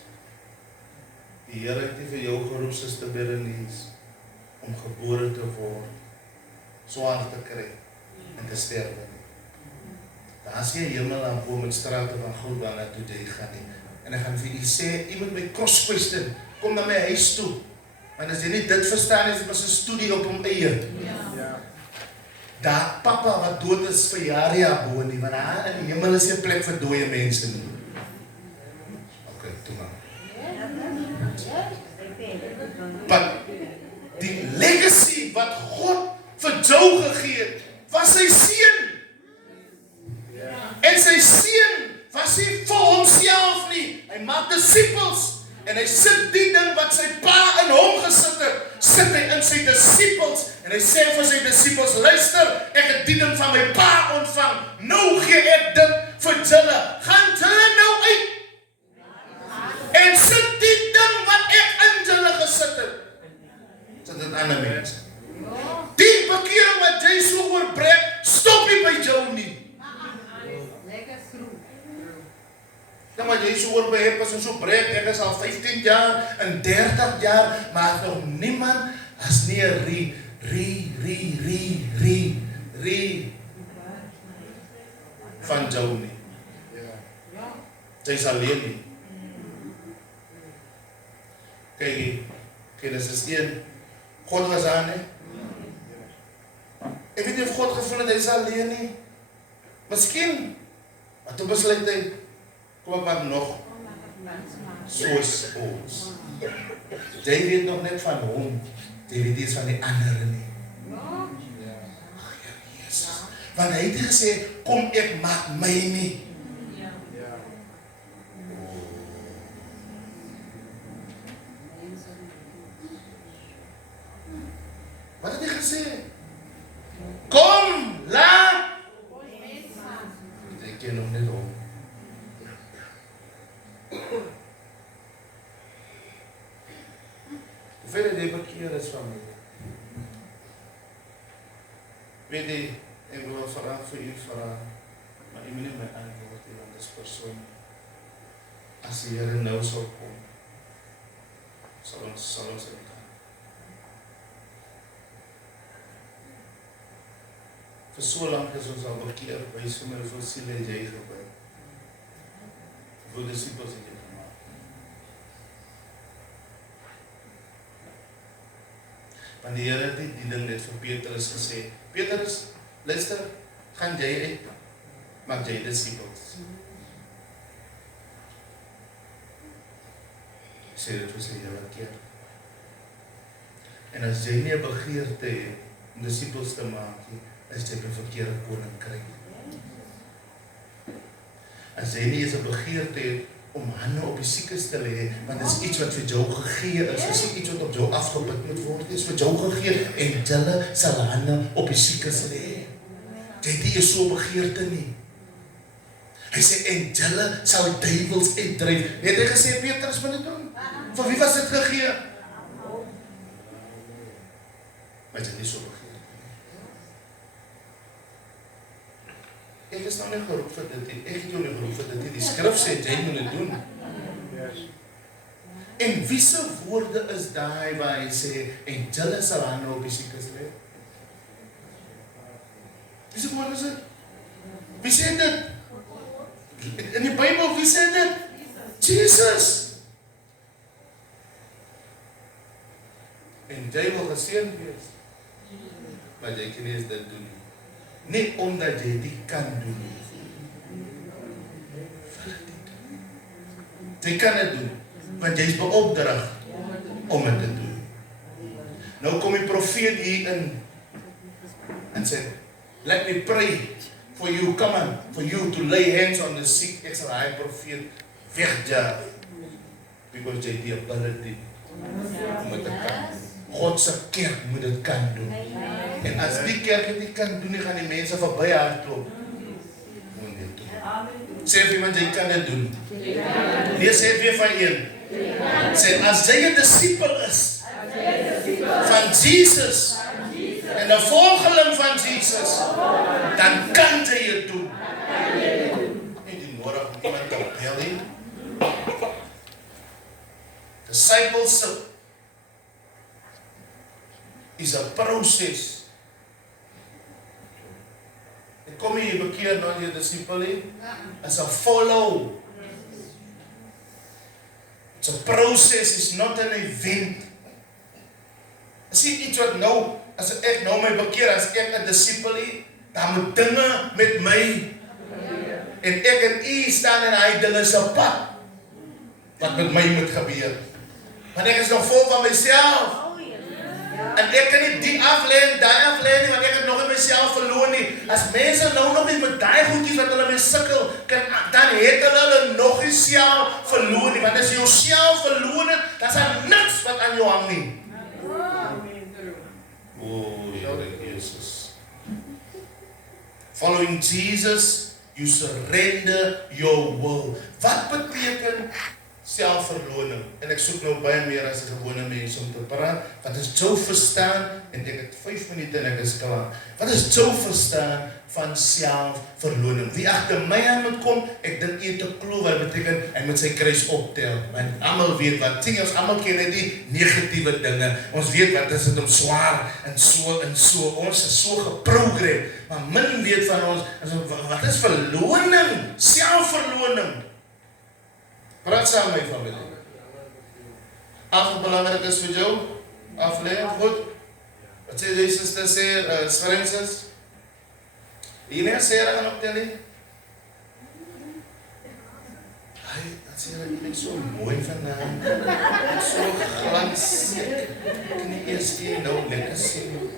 Die Here het nie vir jou geroep, Suster Berenice, om gebore te word, swaar te kry en te sterwe nie. Daar is nie 'n hemel aan bo met strate van goud waarna toe jy gaan nie. En ek gaan vir u sê, u moet my cross question, kom na my huis toe. Want as jy nie dit verstaan, is dit was 'n studie op hom eie. Daar papa wat dood is vir jareabo nie, want daar in die hemel is nie 'n plek vir dooie mense nie. Okay, toe maar. But die legacy wat God vir Joe gegee het, was sy seun. En sy seun was nie vir homself nie. Hy maak disippels en hy sit die ding wat sy pa in hom gesit het, sit hy in sy disippels en hy sê vir sy disippels, luister, ek het die ding van my pa ontvang. Nou gee ek dit vir julle. Gaan julle nou uit en sit die ding wat ek in julle gesit het. Sit dit aan 'n mens. Die bekering wat jy so oorbreek, stop nie by jou nie. Ja, maar jy so oorbehep as en so breek, ek is al 15 jaar en 30 jaar, maar nog niemand as nie 'n van jou nie. Jy is alleen nie. Kyk, Genesis 1, God was aan, hè? Ek weet nie of God gevoel het, hy is alleen nie. Miskien, maar toe besluit hy, kom ek maar nog, soos ons. Jy weet nog net van hom, jy weet iets van die ander nie. Ach ja, Jesus. Want hy het gesê, kom ek maak my nie. Wat het hy gesê? Kom, laat! Ek ken hom net om. Hoeveel het jy bekeer is van my? Weet jy, ek wil vraag vir u vraag, maar u moet nie my antwoord nie, want dis persoon. As die Here nou sal kom, sal ons uitgaan. Vir so lank is ons al bekeer, wys vir my hoeveel siele het jy gebou. Hoeveel disippels het jy gemaak. Want die Here het nie die ding net vir Petrus gesê, Petrus, luister, gaan jy uit, maak jy disippels. Sê dit vir sy hele keer. En as jy nie 'n begeerte het om disippels te maak, is jy 'n verkeerde koninkryk. As jy nie eens 'n begeerte het om hande op die siekes te lê, want dit is iets wat vir jou gegee is, is nie iets wat op jou afgebid moet word, dit is vir jou gegee, en julle sal hande op die siekes lê. Jy het nie so begeerte nie. Hy sê, en julle sal duiwels uitdryf. Het hy gesê, Petrus moet dit doen? Vir wie was dit gegee? Maar jy het nie so begeerte nie. Ek is nou nie geroep vir dit nie. Ek het jou nie geroep vir dit nie. Die skrif sê, jy moet dit doen. En wie se woorde is daai waar hy sê, en julle sal hande op die siekes lê? Wie se woorde is dit? Wie sê dit? In die Bybel, wie sê dit? Jesus! En jy wil geseën wees. Maar jy kan nie eens dit doen nie. Nie omdat jy dit kan doen nie. Jy kan dit doen, want jy is beopdrag om dit te doen. Nou kom die profeet hier in en sê, let me pray for you, come on, for you to lay hands on the sick. Ek sal hy profeet wegjaag, because jy die ability om dit te kan. God se kerk moet dit kan doen. En as die kerk dit nie kan doen, nie gaan die mense verby hardloop. Moet dit doen. Sê vir iemand, jy kan dit doen. Nee, sê weer van een. Sê, as jy 'n disipel is van Jesus en 'n volgeling van Jesus, dan kan jy dit doen. Nie die nodig om iemand te bel nie. Discipleship is a process. Ek kom hier bekeer na die disipel nie, as a follow. It's a process, it's not an event. As jy iets wat nou, as ek nou my bekeer, as ek 'n disipel nie, dan moet dinge met my, en ek en u staan in hy dinge se pad, wat met my moet gebeur. Want ek is nog vol van myself. En ek kan nie die aflê en daai aflê nie, want ek het nog in myself verloor nie. As mense nou nog nie met daai goedjies wat hulle mee sukkel, dan het hulle nog nie self verloor nie. Want as jy jouself verloor het, dan is daar niks wat aan jou hang nie. Oh, Here Jesus. Following Jesus, you surrender your will. Wat beteken selfverloning? En ek soek nou baie meer as 'n gewone mens om te praat. Wat is jou verstaan? En ek het 5 minute en ek is klaar. Wat is jou verstaan van selfverloning? Wie agter my aan moet kom, ek dink jy te klou wat beteken hy moet sy kruis optel. Want almal weet wat, sien ons almal ken net die negatiewe dinge. Ons weet wat is dit om swaar en so. Ons is so geprogram. Maar min weet van ons, wat is verloning? Selfverloning. Praat saam my familie. As belangrik is vir jou, aflê, goed. Wat sê jy sister sê, Francis? Hier sê hulle gaan optel nie. Hy, dat sê hulle, jy so mooi vanavond. So glans. Ek kan nie eers hier nou lekker sien.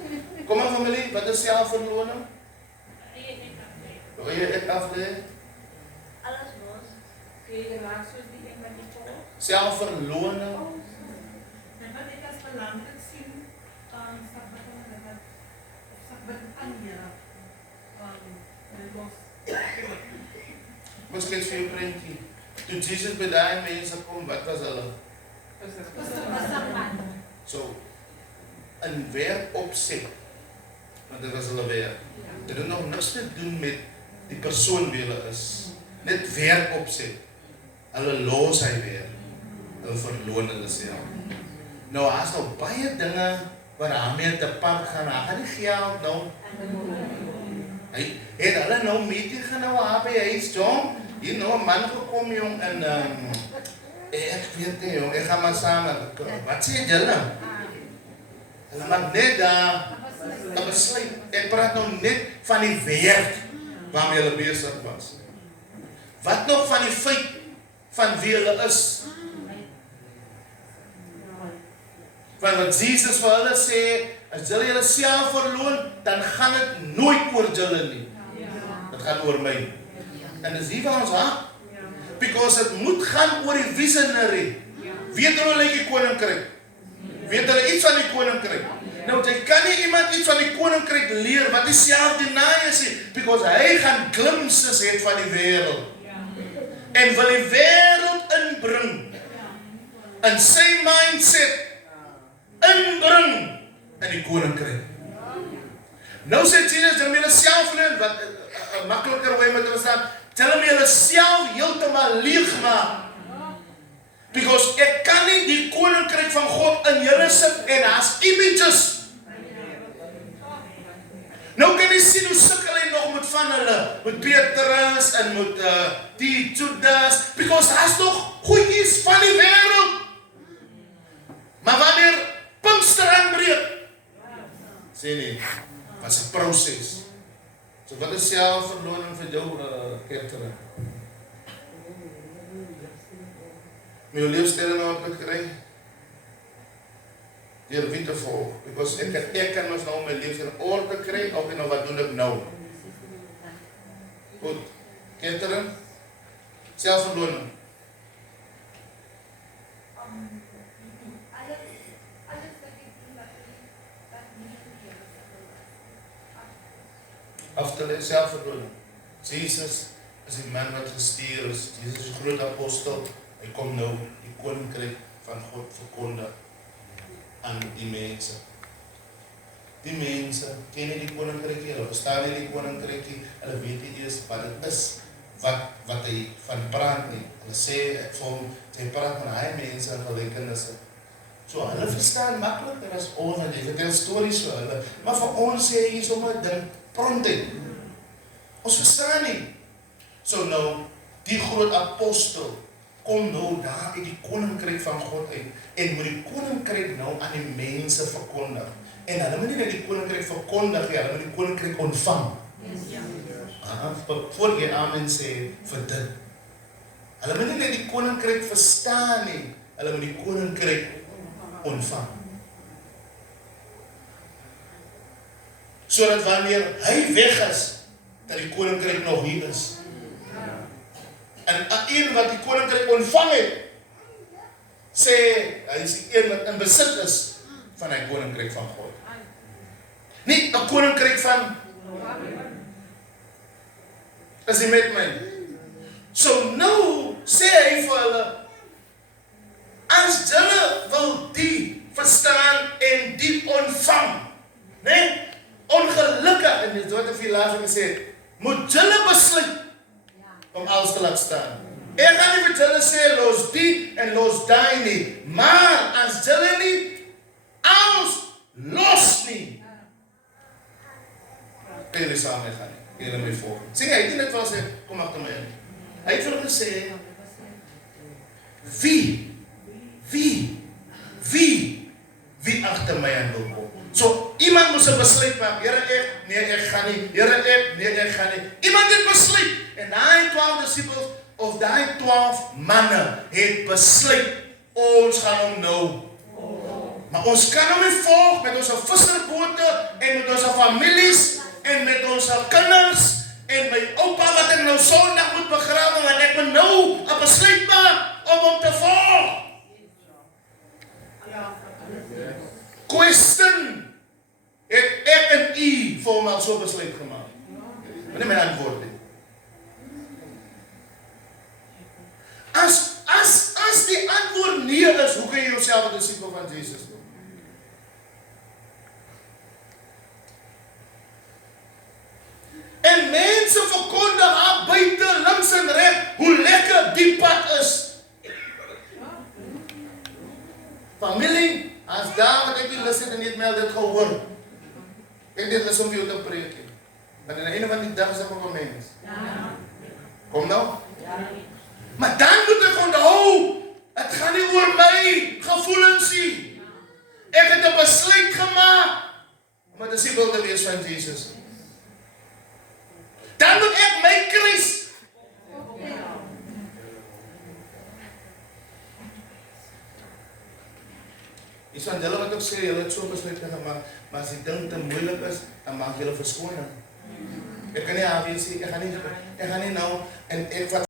Kom maar familie, wat is selfverloning? Wil jy ek aflê? Alles los. Kun je raak soos die een wat die volg? Selfverloning. En wat ek as belangrik sien, Sabbat aan jou, los. Miskien vir jou prentjie. Toe Jesus by daai mense kom, wat was hulle? So, 'n werk opset. Want dit was hulle werk. Dit het nog niks te doen met die persoon wie hulle is. Net werk opset. Hulle los hy weer. Hulle verloon hulle self. Nou, as nou baie dinge wat daarmee te pad gaan, hy gaan nie geld nou. Hy het hulle nou meeting gaan nou haar by huis, John. Hier nou 'n man gekom, jong, en ek weet nie, jong, ek gaan maar saam. Wat sê julle? Hulle maak net daar 'n besluit. Ek praat nou net van die werk waarmee hulle besig was. Wat nog van die feit van wie hulle is? Want wat Jesus vir hulle sê, as julle julleself verloon, dan gaan dit nooit oor julle nie. Dit gaan oor my. En dis hier waar ons haak. Because het moet gaan oor die visionary. Weet hulle lyk die koninkryk? Weet hulle iets van die koninkryk? Nou, jy kan nie iemand iets van die koninkryk leer wat nie self deny is nie, because hy gaan glimpses het van die wêreld. En wil die wêreld inbring. In sy mindset inbring in die koninkryk. Nou sê Jesus, dan julle self leer, wat 'n makliker wy met te verstaan, tel hom julle self heeltemal leeg maak. Because ek kan nie die koninkryk van God in julle sit en as images. Nou kan jy sien hoe sukkel hy nog met van hulle, met Petrus en met die Judas, because hy's nog goedjies van die wêreld. Maar wanneer Pinkster aanbreek, sê nie, was 'n proses. So wat is selfverloning vir jou, Kertene? Om jou leefstyl nou te kry, deur wie te volg, because ek kan mos nou my lewe in orde kry, of nou wat doen ek nou? Goed, Kertene, selfverloning. After selfverloning. Jesus is die man wat gestuur is. Jesus is die groot apostel. Hy kom nou die koninkryk van God verkondig aan die mense. Die mense ken nie die koninkryk nie, hulle verstaan nie die koninkryk nie, hulle weet nie eers wat dit is, wat hy van praat nie. Hulle sê vir hom, hy praat van hy mense en gelykenisse. So hulle verstaan makliker as ons, en jy vertel stories vir hulle, maar vir ons sê hy sommer 'n ding pronte. Ons verstaan nie. So nou, die groot apostel kom nou daar in die koninkryk van God uit en moet die koninkryk nou aan die mense verkondig. En hulle moet nie net die koninkryk verkondig, hulle moet die koninkryk ontvang. Voor jy amen sê vir dit. Hulle moet nie net die koninkryk verstaan nie, hulle moet die koninkryk ontvang. Sodat wanneer hy weg is, dat die koninkryk nog hier is. En een wat die koninkryk ontvang het, sê, hy is die een wat in besit is van die koninkryk van God. Nie 'n koninkryk van, is hy met my? So nou, sê hy vir hulle, as julle wil die verstaan en die ontvang, nee, ongelukkig, en dit is wat ek vir laas gesê, moet julle besluit om alles te laat staan. Ek gaan nie vir julle sê, los die en los die nie, maar as julle nie alles los nie, kan julle saam mee gaan nie, julle mee volg. Sê hy het nie net wel sê, kom achter my in. Hy het vir hulle gesê, wie achter my aan wil kom. So, iemand moes 'n besluit maak, Here ek gaan nie, Here ek gaan nie. Iemand het besluit, en daai 12 disciples, of daai 12 manne, het besluit, ons gaan hom nou. Maar ons kan hom nie volg met ons visserbote, en met ons families, en met ons kinders, en my oupa wat ek nou Sondag moet begrawe, want ek moet nou 'n besluit maak, om hom te volg. Question, het ek en u vir hom al so besluit gemaak? Wat is my antwoord nie? As die antwoord nee is, hoe kan jy jouself 'n disipel van Jesus noem? En mense verkondig daar buite, links en reg, hoe lekker die pad is. Familie, as daar wat ek die lus het en nie het my al dit gehoor, ek dit lus om vir jou te preek. Want in die einde van die dag is ek ook 'n mens. Kom nou? Maar dan moet ek onthou, het gaan nie oor my gevoelens nie. Ek het 'n besluit gemaak om 'n disipel te wees van Jesus. Dan moet ek my kruis iets van julle wat ook sê, julle het so besluit gegaan, maar as die ding te moeilik is, dan maak julle verskoning. Ek kan nie AVC, ek gaan nie nou, en ek vat